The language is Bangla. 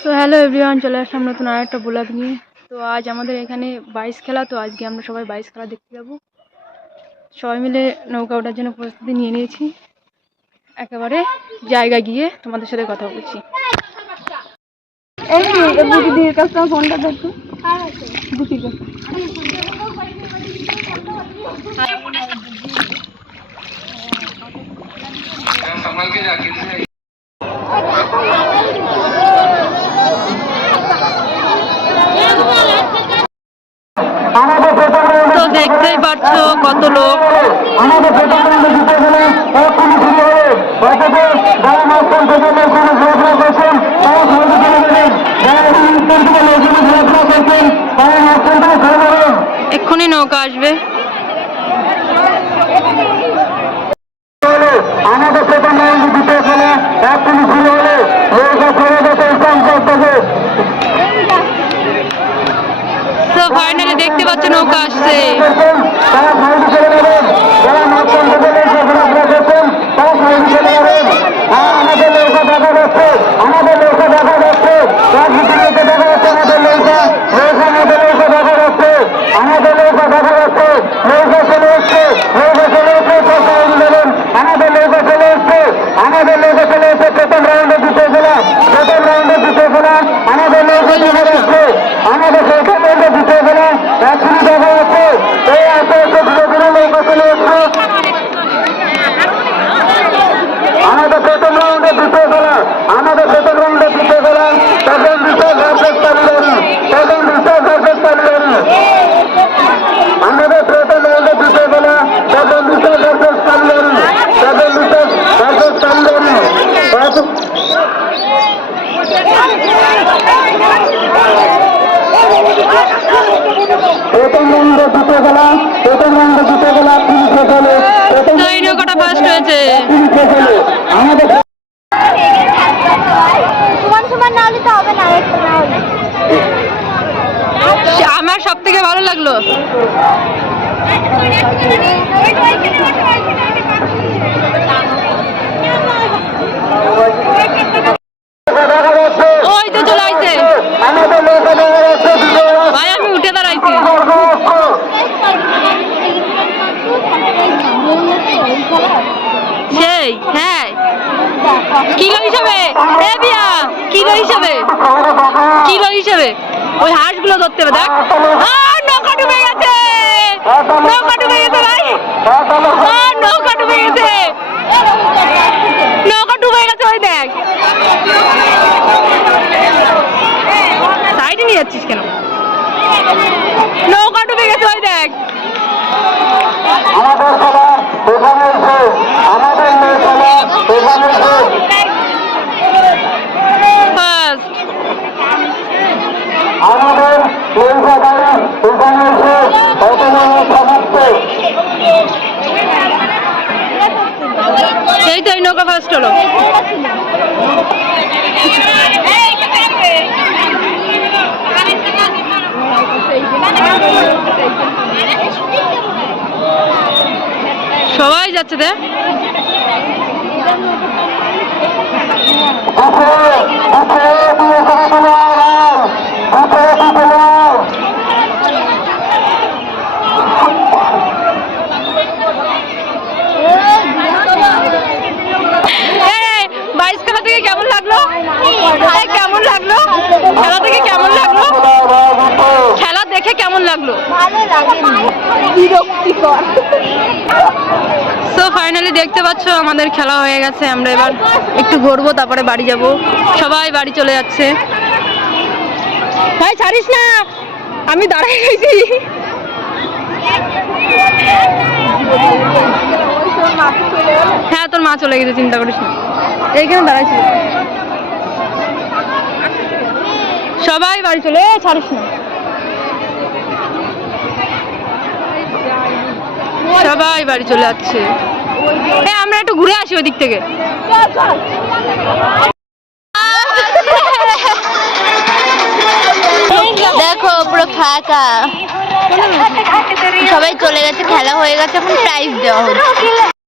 সো হ্যালো এভরিওয়ান চলে আসলাম নতুন আর একটা ব্লগ নিয়ে তো আজ আমাদের এখানে বাইশ খেলা তো আজকে আমরা সবাই বাইশ খেলা দেখতে যাব সবাই মিলে নৌকা ওঠার জন্য প্রস্তুতি নিয়ে নিয়েছি একেবারে জায়গা গিয়ে তোমাদের সাথে কথা বলছি এই দিদির কাছ থেকে ফোনটা দেখো দিদির কাছে संभल के जाके থেকে কত লোক? এক্ষুনি নৌকা আসবে। আমাদের প্রধানমন্ত্রী জিতে গেলে এক্ষুনি শুরু হলে নৌকা ছেড়ে যেতে স্থান করতেছে তো ফাইনালি দেখতে পাচ্ছ নৌকা আসছে করছেন তারা সাইড চলে যাবেন যারা মাস্টার থেকে ঘোরাফেরা করছেন তারা সাইড চলে যাবেন আর আমাদের নৌকা দেখা যাচ্ছে আমাদের নৌকা দেখা যাচ্ছে রাজনীতিতে দেখা যাচ্ছে আমাদের নৌকা নৌকা আমাদের নৌকা দেখা যাচ্ছে আমাদের নৌকা দেখা যাচ্ছে নৌকা চলে এসছে নৌকা চলে এসছে প্রথম আন্দোলন আমাদের নৌকা চলে এসছে আমাদের নৌকা চলে এসছে প্রথম রাউন্ডে জিতে গেলাম প্রথম রাউন্ডে জিতে গেলাম আমাদের নৌকা দেখা যাচ্ছে আমাদের প্রথম রাউন্ডে জিতে গেলাম এখনই দেখা যাচ্ছে এই এত এত ধীরে ধীরে নৌকা চলে এসছে আমাদের রাউন্ডে জিতে গেলাম আমাদের রাউন্ডে জিতে গেলাম তখন রিসার্চ ভার্সেস তালিবানি তখন রিসার্চ ভার্সেস তালিবানি আমাদের প্রথম রাউন্ডে জিতে গেলাম তখন রিসার্চ ভার্সেস তালিবানি তখন রিসার্চ ভার্সেস তালিবানি প্রথম রাউন্ডে জিতে গেলাম প্রথম রাউন্ডে জিতে গেলাম তিরিশ হলে প্রথম তো ফার্স্ট হয়েছে। তিরিশ হলে আমাদের হবে না না হলে। আমার সব থেকে ভালো লাগল। ওই তো চলে আইছে। ভাই আমি উঠে দাঁড়াইছি। সেই হ্যাঁ। কিলো হিসাবে? কিলো হিসাবে? কিলো হিসাবে? ওই হাঁসগুলো ধরতে হবে, দেখ। নৌকা ডুবে গেছে! নৌকা ডুবে গেছে, ভাই! নৌকা ডুবে গেছে! নৌকা ডুবে গেছে, ওই দেখ। সাইডে নিয়ে যাচ্ছিস কেন? নৌকা ডুবে গেছে, ওই দেখ আমাদের সভা এখানে এসে আমাদের নৌকা এখানে এসে ফার্স্ট আমাদের নৌকা গাড়ি এখানে এসে অটোনমস সমাপ্ত এই নৌকা ফার্স্ট হলো। সবাই যাচ্ছে দেখ উপরে উপরে দিয়ে করে দিল আরাম উপরে দিয়ে দিল এই, বাইশ খেলা থেকে কেমন লাগল এই, কেমন লাগল খেলা থেকে কেমন লাগল খেলা দেখে কেমন লাগল? সো ফাইনালি দেখতে পাচ্ছ আমাদের খেলা হয়ে গেছে। আমরা এবার একটু ঘুরবো তারপরে বাড়ি যাব। সবাই বাড়ি চলে যাচ্ছে। ভাই ছাড়িস না। আমি দাঁড়াই গেছি। হ্যাঁ তোর মা চলে গেছে চিন্তা করিস না। এইখানে দাঁড়াইছি সবাই বাড়ি চলে ছাড়িস না। সবাই বাড়ি চলে যাচ্ছে। হ্যাঁ আমরা একটু ঘুরে আসি ওদিক দিক থেকে। দেখো পুরো ফাঁকা। সবাই চলে গেছে খেলা হয়ে গেছে এখন প্রাইজ দেওয়া হচ্ছে।